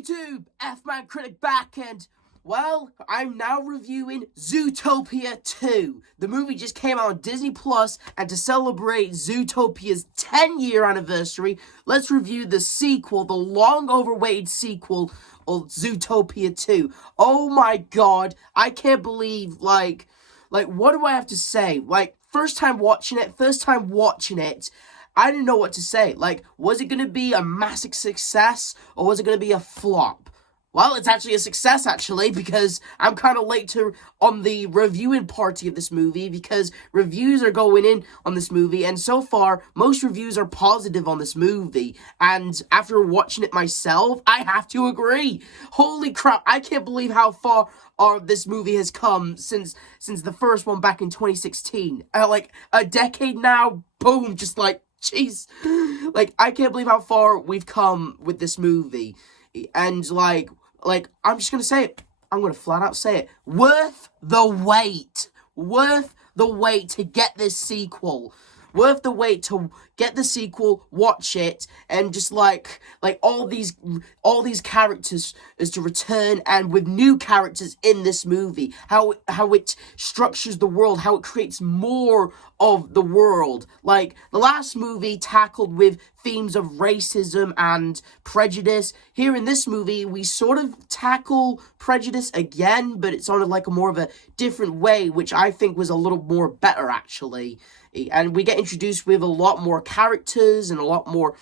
YouTube? F-Man Critic back, and, well, I'm now reviewing Zootopia 2. The movie just came out on Disney Plus, and to celebrate Zootopia's 10-year anniversary, let's review the sequel, the long-overwaited sequel of Zootopia 2. Oh my god, I can't believe, what do I have to say? First time watching it, I didn't know what to say. Was it going to be a massive success, or was it going to be a flop? Well, it's actually a success, because I'm kind of late on the reviewing party of this movie, because reviews are going in on this movie, and so far, most reviews are positive on this movie, and after watching it myself, I have to agree. Holy crap, I can't believe how far this movie has come since the first one back in 2016. A decade now, boom, jeez. I can't believe how far we've come with this movie. And, I'm just gonna say it. I'm gonna flat out say it. Worth the wait. Worth the wait to get this sequel. Worth the wait to get the sequel, watch it, and just all these characters is to return, and with new characters in this movie, how it structures the world, how it creates more of the world. The last movie tackled with themes of racism and prejudice. Here in this movie, we sort of tackle prejudice again, but it's on a more of a different way, which I think was a little more better, actually. And we get introduced with a lot more characters and a lot more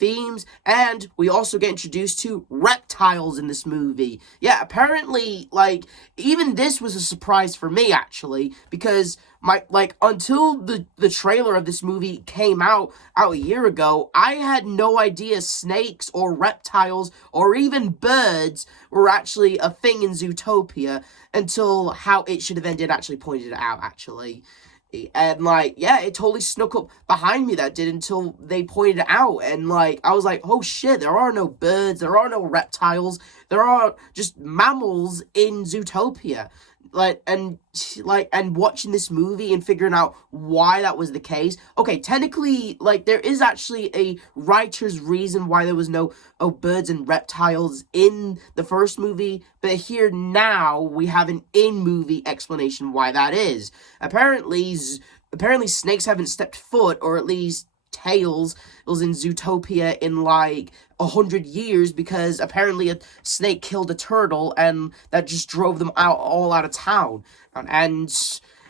themes, and we also get introduced to reptiles in this movie. Yeah, apparently, even this was a surprise for me, actually, because until the trailer of this movie came out a year ago, I had no idea snakes or reptiles or even birds were actually a thing in Zootopia until How It Should Have Ended actually pointed it out, actually. And, yeah, it totally snuck up behind me, that did, until they pointed it out, and, I was like, oh shit, there are no birds, there are no reptiles, there are just mammals in Zootopia. And watching this movie and figuring out why that was the case. Okay, technically, there is actually a writer's reason why there was no birds and reptiles in the first movie, but here now we have an in-movie explanation why that is. Apparently snakes haven't stepped foot, or at least tails, was in Zootopia in 100 years, because apparently a snake killed a turtle, and that just drove them all out of town, and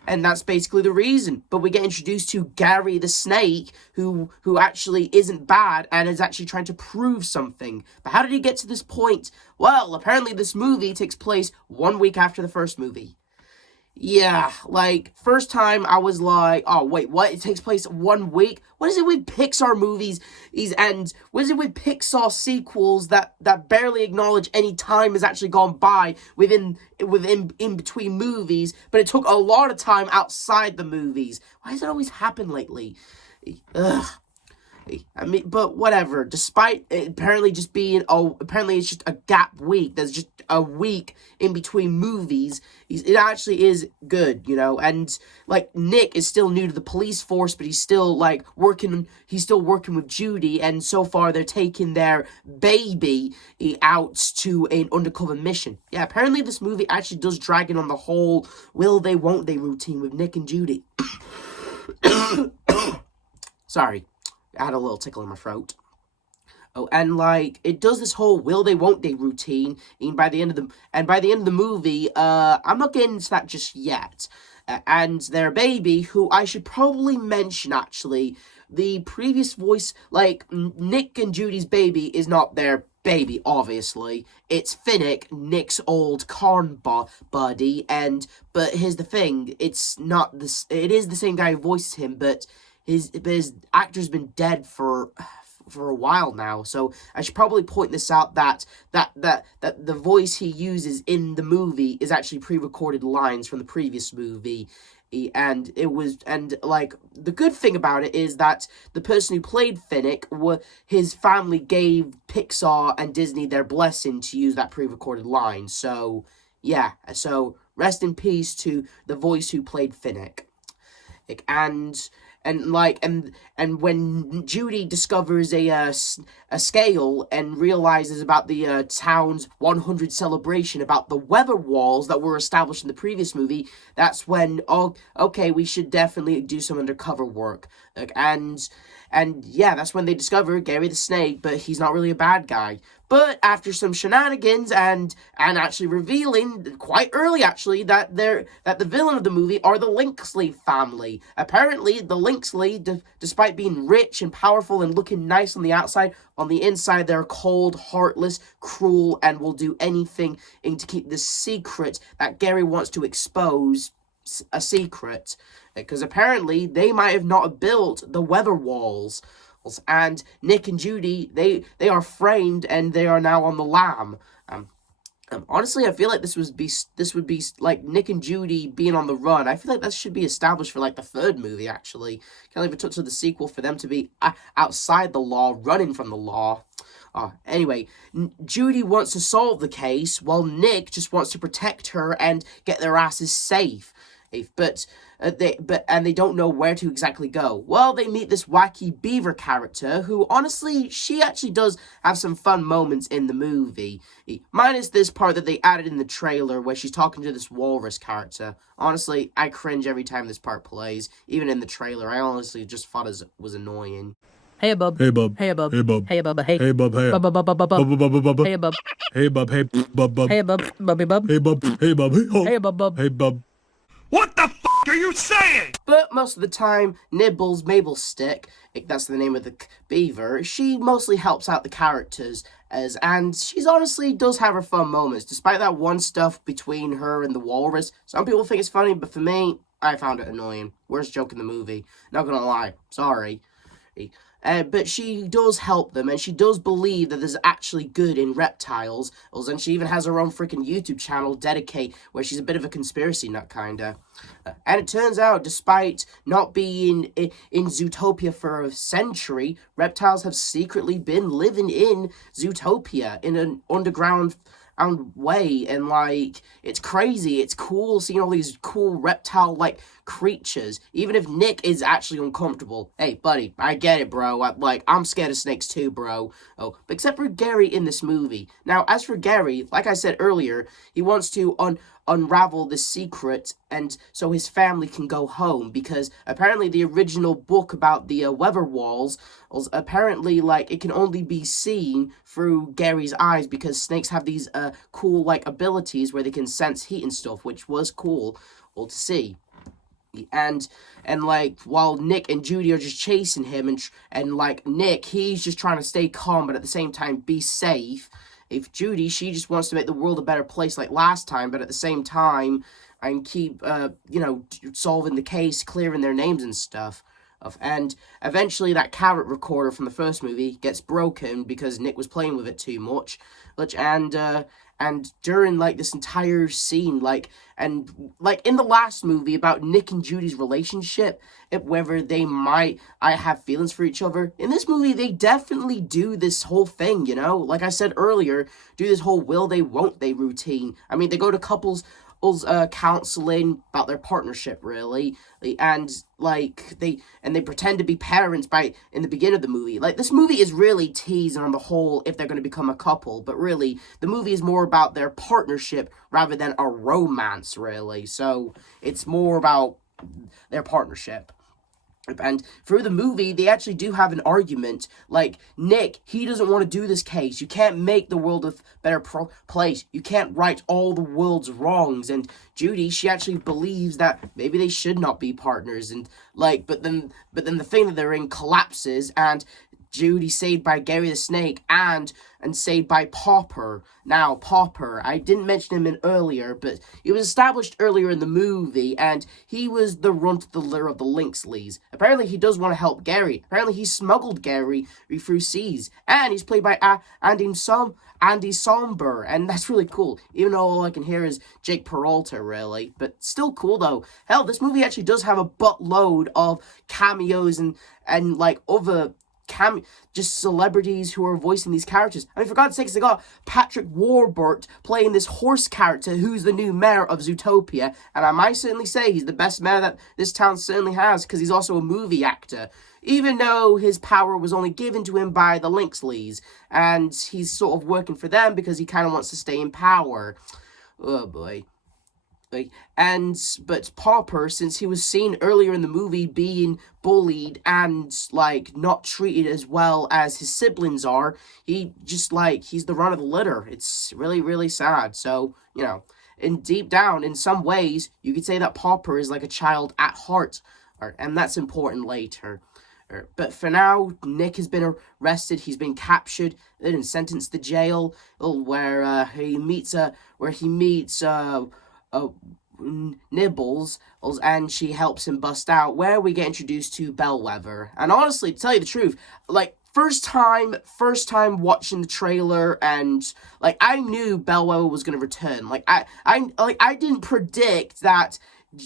that's basically the reason. But we get introduced to Gary the snake, who actually isn't bad and is actually trying to prove something. But how did he get to this point? Well, apparently this movie takes place 1 week after the first movie. Yeah, first time I was like, oh, wait, what? It takes place 1 week? What is it with Pixar movies, and what is it with Pixar sequels that barely acknowledge any time has actually gone by in between movies, but it took a lot of time outside the movies? Why does it always happen lately? Ugh. I mean, but whatever. Despite it apparently just being, apparently it's just a gap week. There's just a week in between movies. It actually is good, and, Nick is still new to the police force, but he's still, working with Judy, and so far they're taking their baby out to an undercover mission. Yeah, apparently this movie actually does drag in on the whole will they, won't they routine with Nick and Judy. Sorry. I had a little tickle in my throat. Oh, and it does this whole will they, won't they routine, and by the end of the movie, I'm not getting into that just yet. And their baby, who I should probably mention, actually, the previous voice, Nick and Judy's baby is not their baby, obviously. It's Finnick, Nick's old corn buddy, but here's the thing, it's not this, it is the same guy who voices him, but his actor's been dead for a while now, so I should probably point this out, that the voice he uses in the movie is actually pre-recorded lines from the previous movie, and the good thing about it is that the person who played Finnick, his family gave Pixar and Disney their blessing to use that pre-recorded line, so yeah, so rest in peace to the voice who played Finnick. and when Judy discovers a scale and realizes about the town's 100 celebration, about the weather walls that were established in the previous movie, that's when, oh, okay, we should definitely do some undercover work. And yeah, that's when they discover Gary the Snake, but he's not really a bad guy. But after some shenanigans and actually revealing quite early actually that the villain of the movie are the Linksley family. Apparently, the Linksley, despite being rich and powerful and looking nice on the inside they're cold, heartless, cruel, and will do anything to keep this secret that Gary wants to expose a secret. Because apparently they might have not built the weather walls. And Nick and Judy, they are framed and they are now on the lam. Honestly, I feel like this would be like Nick and Judy being on the run. I feel like that should be established for like the third movie. Actually, can't leave it to the sequel for them to be outside the law, running from the law. Anyway, Judy wants to solve the case, while Nick just wants to protect her and get their asses safe. But they don't know where to exactly go. Well, they meet this wacky beaver character who, honestly, she actually does have some fun moments in the movie. Minus this part that they added in the trailer where she's talking to this walrus character. Honestly, I cringe every time this part plays. Even in the trailer, I honestly just thought it was annoying. Hey bub. Hey bub. Hey bub. Hey bub. Hey bub. Hey. Hey bub. Hey. Bub bub bub bub bub. Hey bub. Hey bub. Hey bub. Hey bub. Bub. Hey bub. Bubby bub. Hey bub. Hey bub. Hey ho. Hey bub bub. Hey bub. What the f*** are you saying? But most of the time, Nibbles Mablestick, that's the name of the beaver, she mostly helps out the characters, and she's honestly does have her fun moments, despite that one stuff between her and the walrus. Some people think it's funny, but for me, I found it annoying. Worst joke in the movie. Not gonna lie. Sorry. But she does help them, and she does believe that there's actually good in reptiles, and she even has her own freaking YouTube channel dedicated where she's a bit of a conspiracy nut, kinda. And it turns out, despite not being in Zootopia for a century, reptiles have secretly been living in Zootopia in an underground way, and like it's crazy. It's cool seeing all these cool reptile-like creatures, even if Nick is actually uncomfortable. Hey buddy, I get it, bro. I'm scared of snakes too, bro. But except for Gary in this movie. Now, as for Gary, like I said earlier, he wants to unravel this secret, and so his family can go home, because apparently the original book about the weather walls was apparently like it can only be seen through Gary's eyes, because snakes have these cool like abilities where they can sense heat and stuff, which was cool to see. And like while Nick and Judy are just chasing him, and like Nick, he's just trying to stay calm but at the same time be safe. If Judy, she just wants to make the world a better place like last time, but at the same time, and keep, solving the case, clearing their names and stuff. And eventually that carrot recorder from the first movie gets broken because Nick was playing with it too much. And during, like, this entire scene, in the last movie about Nick and Judy's relationship, whether they might have feelings for each other, in this movie, they definitely do this whole thing, Like I said earlier, do this whole will they, won't they routine. I mean, they go to couples counseling about their partnership, really, and they pretend to be parents in the beginning of the movie. Like, this movie is really teasing on the whole if they're going to become a couple, but really the movie is more about their partnership rather than a romance, really. So it's more about their partnership. And through the movie, they actually do have an argument. Like, Nick, he doesn't want to do this case. You can't make the world a better place. You can't right all the world's wrongs. And Judy, she actually believes that maybe they should not be partners. And, but then the thing that they're in collapses, and Judy saved by Gary the Snake and saved by Popper. Now, Popper, I didn't mention him earlier, but he was established earlier in the movie, and he was the runt of the litter of the Linksleys. Apparently, he does want to help Gary. Apparently, he smuggled Gary through seas, and he's played by Andy Samberg, and that's really cool, even though all I can hear is Jake Peralta, really. But still cool, though. Hell, this movie actually does have a buttload of cameos and like, other just celebrities who are voicing these characters. I mean, for God's sakes, they got Patrick Warburton playing this horse character who's the new mayor of Zootopia, and I might certainly say he's the best mayor that this town certainly has, because he's also a movie actor, even though his power was only given to him by the Lynxleys, and he's sort of working for them because he kind of wants to stay in power. Oh boy. But Popper, since he was seen earlier in the movie being bullied and, not treated as well as his siblings are, he's the run of the litter. It's really, really sad. So, and deep down, in some ways, you could say that Popper is like a child at heart, and that's important later. But for now, Nick has been arrested. He's been captured and sentenced to jail, where he meets Nibbles, and she helps him bust out, where we get introduced to Bellwether. And honestly, to tell you the truth, first time watching the trailer, and I knew Bellwether was gonna return. I didn't predict that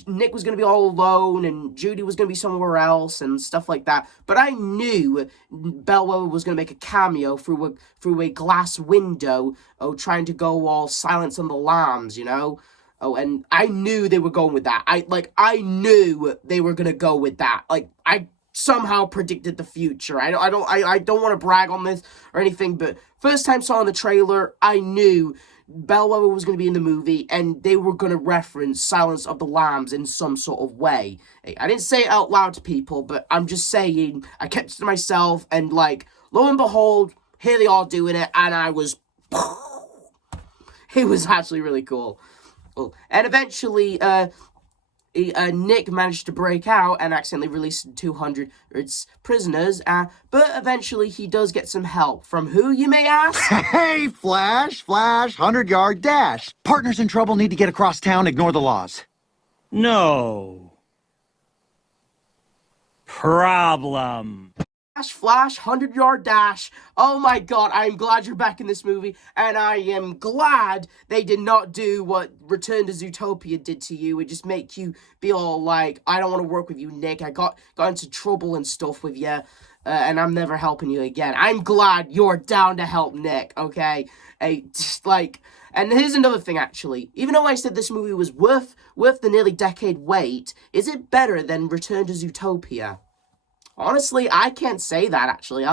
Nick was going to be all alone and Judy was going to be somewhere else and stuff like that. But I knew Bellwether was going to make a cameo through a glass window, trying to go all Silence on the Lambs, and I knew they were going with that. I knew they were going to go with that. I somehow predicted the future. I don't want to brag on this or anything, but first time saw in the trailer, I knew Bellwether was going to be in the movie, and they were going to reference Silence of the Lambs in some sort of way. I didn't say it out loud to people, but I'm just saying, I kept it to myself, and lo and behold, here they are doing it, and I was... It was actually really cool. And eventually, Nick managed to break out and accidentally release 200 prisoners, but eventually he does get some help. From who, you may ask? Hey, Flash, 100-yard dash. Partners in trouble need to get across town, ignore the laws. No problem. Flash, 100-yard dash. Oh my god, I'm glad you're back in this movie, and I am glad they did not do what Return to Zootopia did to you and just make you be all I don't want to work with you, Nick. I got into trouble and stuff with you, and I'm never helping you again. I'm glad you're down to help Nick, okay? And here's another thing, actually. Even though I said this movie was worth the nearly decade wait, is it better than Return to Zootopia? Honestly, I can't say that, actually.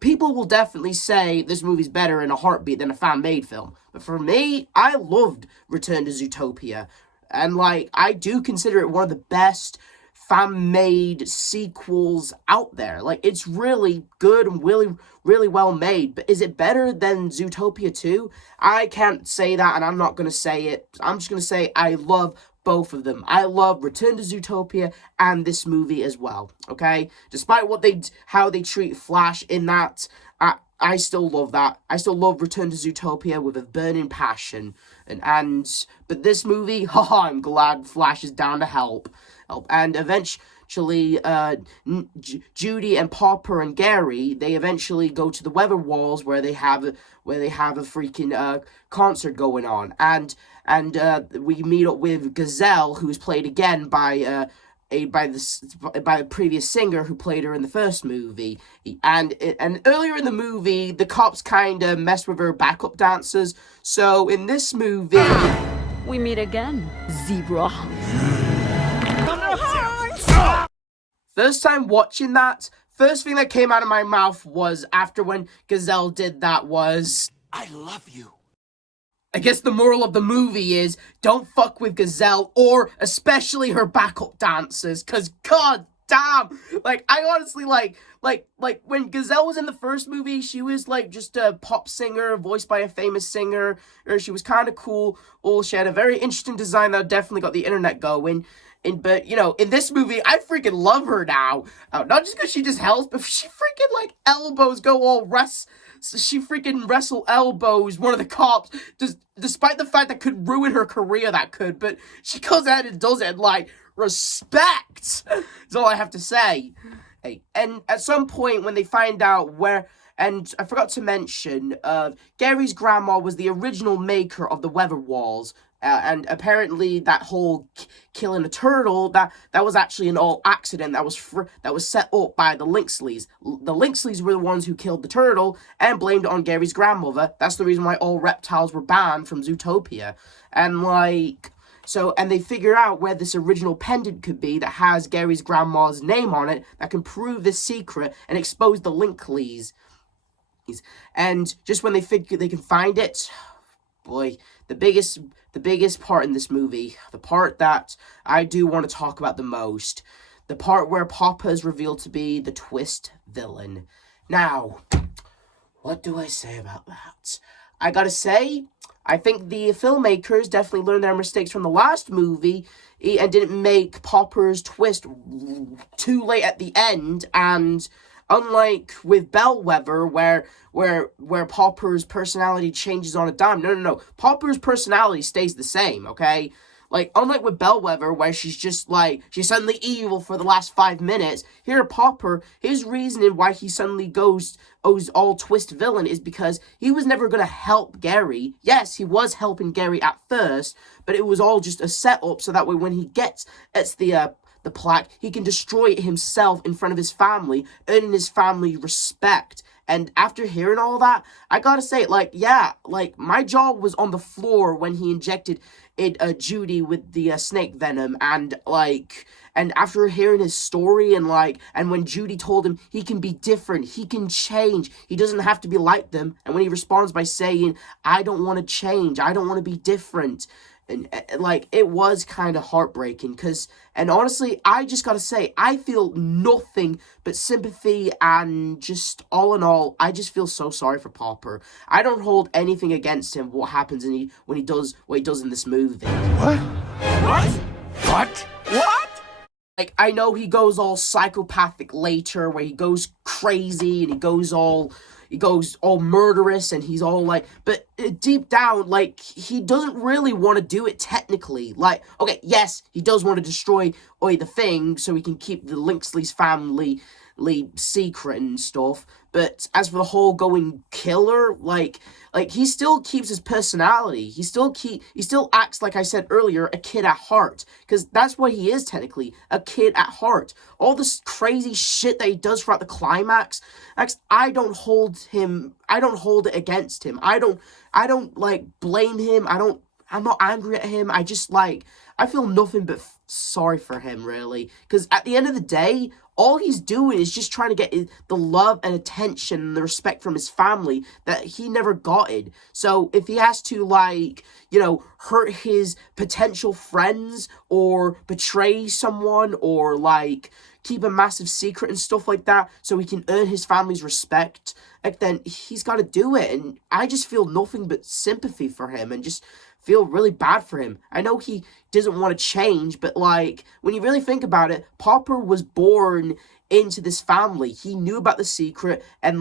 People will definitely say this movie's better in a heartbeat than a fan-made film. But for me, I loved Return to Zootopia. And, I do consider it one of the best fan-made sequels out there. It's really good and really, really well made. But is it better than Zootopia 2? I can't say that, and I'm not going to say it. I'm just going to say I love both of them. I love Return to Zootopia and this movie as well, okay? Despite how they treat Flash in that, I still love that. I still love Return to Zootopia with a burning passion. But this movie, I'm glad Flash is down to help. And eventually, Judy and Popper and Gary, they eventually go to the Weather Walls where they have a freaking concert going on, and we meet up with Gazelle, who's played again by the previous singer who played her in the first movie. And earlier in the movie, the cops kind of messed with her backup dancers. So in this movie, We meet again, zebra. first time watching that, first thing that came out of my mouth was, after when Gazelle did that, was, I love you. I guess the moral of the movie is, don't fuck with Gazelle, or especially her backup dancers, because god damn, I honestly, when Gazelle was in the first movie, she was, just a pop singer, voiced by a famous singer, or she was kind of cool, or she had a very interesting design that definitely got the internet going. But, in this movie, I freaking love her now. Not just because she just helps, but she freaking, elbows go all she freaking wrestle elbows one of the cops, despite the fact that could ruin her career, but she goes ahead and does it, respect, is all I have to say. Hey, and at some point, when they find out where, and I forgot to mention, Gary's grandma was the original maker of the Weather Walls, And apparently that whole killing a turtle, that was actually an all accident that was set up by the Linksleys. The Linksleys were the ones who killed the turtle and blamed it on Gary's grandmother. That's the reason why all reptiles were banned from Zootopia. And and they figure out where this original pendant could be that has Gary's grandma's name on it that can prove this secret and expose the Linksleys. And just when they figure they can find it, boy, the biggest part in this movie, the part that I do want to talk about the most, the part where Papa is revealed to be the twist villain. Now, what do I say about that? I gotta say, I think the filmmakers definitely learned their mistakes from the last movie and didn't make Popper's twist too late at the end. And unlike with Bellwether, where Popper's personality changes on a dime, no. Popper's personality stays the same, okay? Like, unlike with Bellwether, where she's just, she's suddenly evil for the last 5 minutes, here Popper, his reasoning why he suddenly goes all twist villain is because he was never going to help Gary. Yes, he was helping Gary at first, but it was all just a setup so that way when he gets the plaque, he can destroy it himself in front of his family, earning his family respect. And after hearing all that, I gotta say, my jaw was on the floor when he injected Judy with the snake venom, and after hearing his story, and when Judy told him he can be different, he can change, he doesn't have to be like them, and when he responds by saying, I don't want to change, I don't want to be different, and it was kind of heartbreaking, and honestly, I just gotta say, I feel nothing but sympathy, and just all in all, I just feel so sorry for Popper. I don't hold anything against him, what happens when he does what he does in this movie. What? What? I know he goes all psychopathic later, where he goes crazy, and he goes all murderous, and he's all but deep down, he doesn't really want to do it technically. Okay, yes, he does want to destroy the Thing so he can keep the Linksleys family secret and stuff, but as for the whole going killer, he still keeps his personality. He still acts, like I said earlier, a kid at heart, because that's what he is technically, a kid at heart. All this crazy shit that he does throughout the climax, I don't hold it against him. I don't blame him. I'm not angry at him. I just I feel nothing but sorry for him, really, because at the end of the day, all he's doing is just trying to get the love and attention and the respect from his family that he never got it. So if he has to, hurt his potential friends or betray someone or, keep a massive secret and stuff like that so he can earn his family's respect, then he's got to do it. And I just feel nothing but sympathy for him and just feel really bad for him. I know he doesn't want to change, but when you really think about it, Popper was born into this family. He knew about the secret, and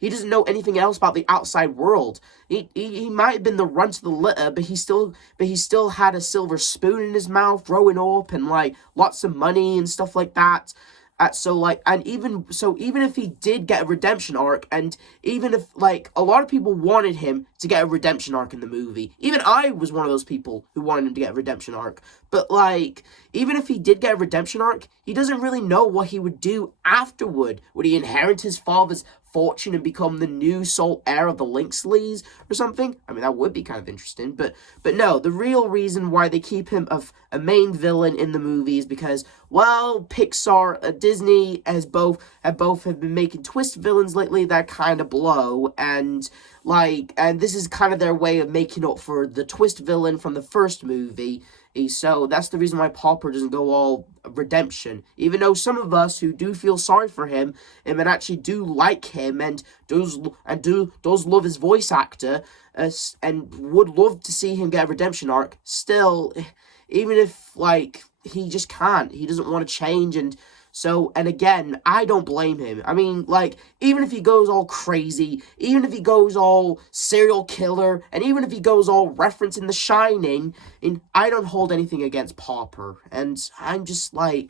he doesn't know anything else about the outside world. He might have been the runt of the litter, but he still had a silver spoon in his mouth growing up, and lots of money and stuff like that. Even if he did get a redemption arc, and even if, a lot of people wanted him to get a redemption arc in the movie. Even I was one of those people who wanted him to get a redemption arc. But, even if he did get a redemption arc, he doesn't really know what he would do afterward. Would he inherit his father's fortune and become the new sole heir of the Linksleys or something? I mean, that would be kind of interesting, but no, the real reason why they keep him a main villain in the movie is because, well, Pixar, Disney have both been making twist villains lately that kind of blow, and this is kind of their way of making up for the twist villain from the first movie. So that's the reason why Popper doesn't go all redemption, even though some of us who do feel sorry for him and actually do like him and does love his voice actor and would love to see him get a redemption arc. Still, even if he just can't, he doesn't want to change, and again, I don't blame him. I mean, even if he goes all crazy, even if he goes all serial killer, and even if he goes all referencing The Shining, and I don't hold anything against Popper, and I'm just I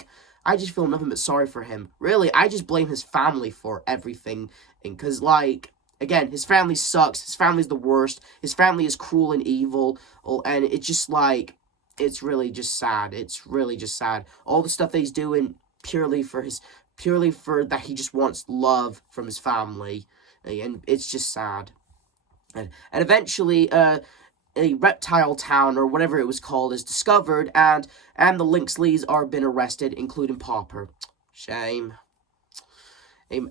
just feel nothing but sorry for him. Really, I just blame his family for everything, because again, his family sucks. His family's the worst. His family is cruel and evil. And it's just like, it's really just sad. It's really just sad. All the stuff that he's doing purely for that he just wants love from his family. And it's just sad. And eventually, a reptile town, or whatever it was called, is discovered, and the Lynxleys are been arrested, including Popper. Shame.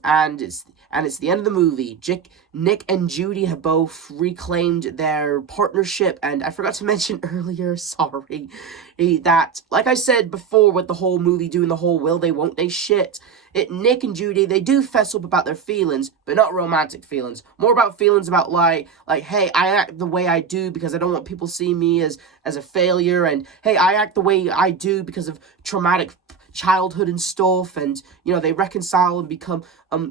And it's the end of the movie. Nick and Judy have both reclaimed their partnership, and I forgot to mention earlier, sorry, that, like I said before with the whole movie doing the whole will they, won't they shit, Nick and Judy, they do fess up about their feelings, but not romantic feelings. More about feelings about, like, hey, I act the way I do because I don't want people seeing me as a failure, and, hey, I act the way I do because of traumatic childhood and stuff, and, you know, they reconcile and become,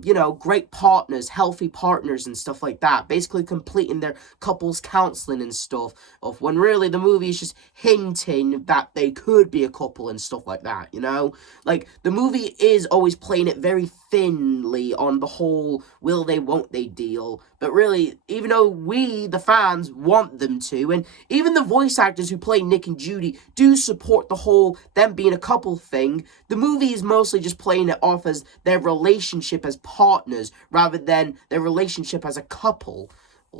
you know, great partners, healthy partners and stuff like that, basically completing their couples counseling and stuff, of when really the movie is just hinting that they could be a couple and stuff like that, you know? Like, the movie is always playing it very thinly on the whole will they, won't they deal, but really, even though we, the fans, want them to, and even the voice actors who play Nick and Judy do support the whole them being a couple thing, the movie is mostly just playing it off as their relationship as partners rather than their relationship as a couple.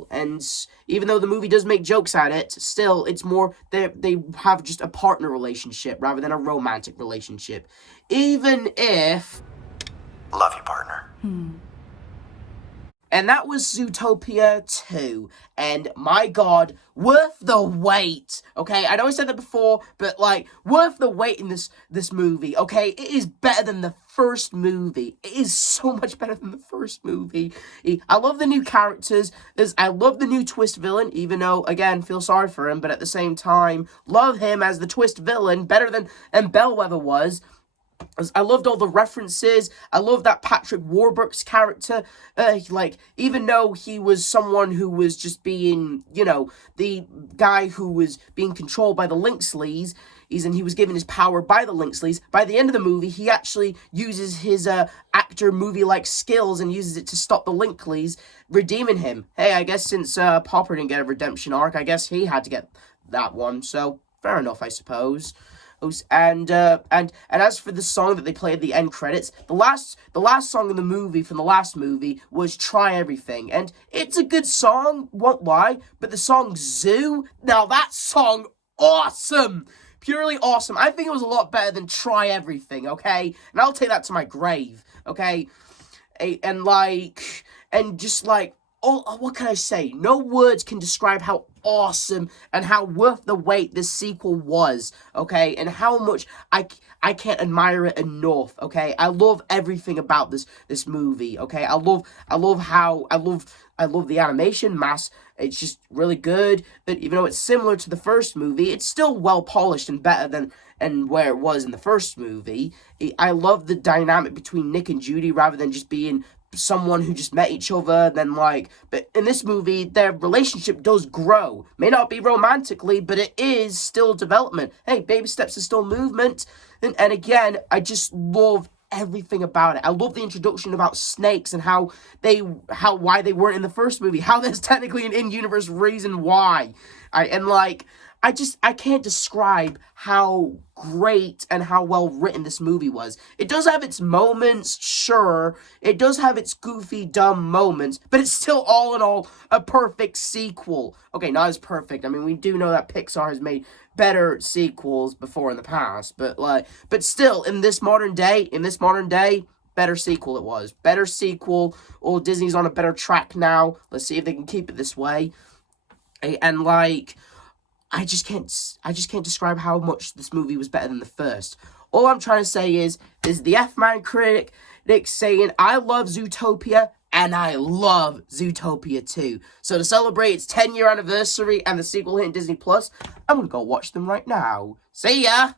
And even though the movie does make jokes at it, still, it's more they have just a partner relationship rather than a romantic relationship. Even if... Love you, partner. And that was Zootopia 2. And my god, worth the wait. Okay, I know I said that before, but like, worth the wait in this movie. Okay, it is better than the first movie. It is so much better than the first movie. I love the new characters. I love the new twist villain, even though, again, feel sorry for him, but at the same time, love him as the twist villain better than Bellwether was. I loved all the references. I love that Patrick Warburton's character. Like, even though he was someone who was just being, you know, the guy who was being controlled by the Lynxleys, and he was given his power by the Lynxleys, by the end of the movie, he actually uses his actor movie-like skills and uses it to stop the Lynxleys, redeeming him. Hey, I guess since Popper didn't get a redemption arc, I guess he had to get that one. So, fair enough, I suppose. And as for the song that they played at the end credits, the last song in the movie from the last movie was Try Everything, and it's a good song, won't lie, but the song Zoo, now that song, awesome! Purely awesome. I think it was a lot better than Try Everything, okay? And I'll take that to my grave, okay? And just like, oh, what can I say? No words can describe how awesome and how worth the wait this sequel was, okay? And how much I can't admire it enough, okay? I love everything about this movie, okay? I love the animation, it's just really good. But even though it's similar to the first movie, it's still well polished and better than where it was in the first movie. I love the dynamic between Nick and Judy rather than just being someone who just met each other, but in this movie, their relationship does grow. May not be romantically, but it is still development. Hey, baby steps are still movement. And again, I just love everything about it. I love the introduction about snakes and why they weren't in the first movie. How there's technically an in-universe reason why. I can't describe how great and how well written this movie was. It does have its moments, sure. It does have its goofy, dumb moments, but it's still all in all a perfect sequel. Okay, not as perfect. I mean, we do know that Pixar has made better sequels before in the past, but still, in this modern day, better sequel it was. Better sequel. Oh, Disney's on a better track now. Let's see if they can keep it this way. And I just can't describe how much this movie was better than the first. All I'm trying to say is the F-Man critic saying, I love Zootopia, and I love Zootopia 2. So to celebrate its 10-year anniversary and the sequel hitting Disney+, I'm gonna go watch them right now. See ya!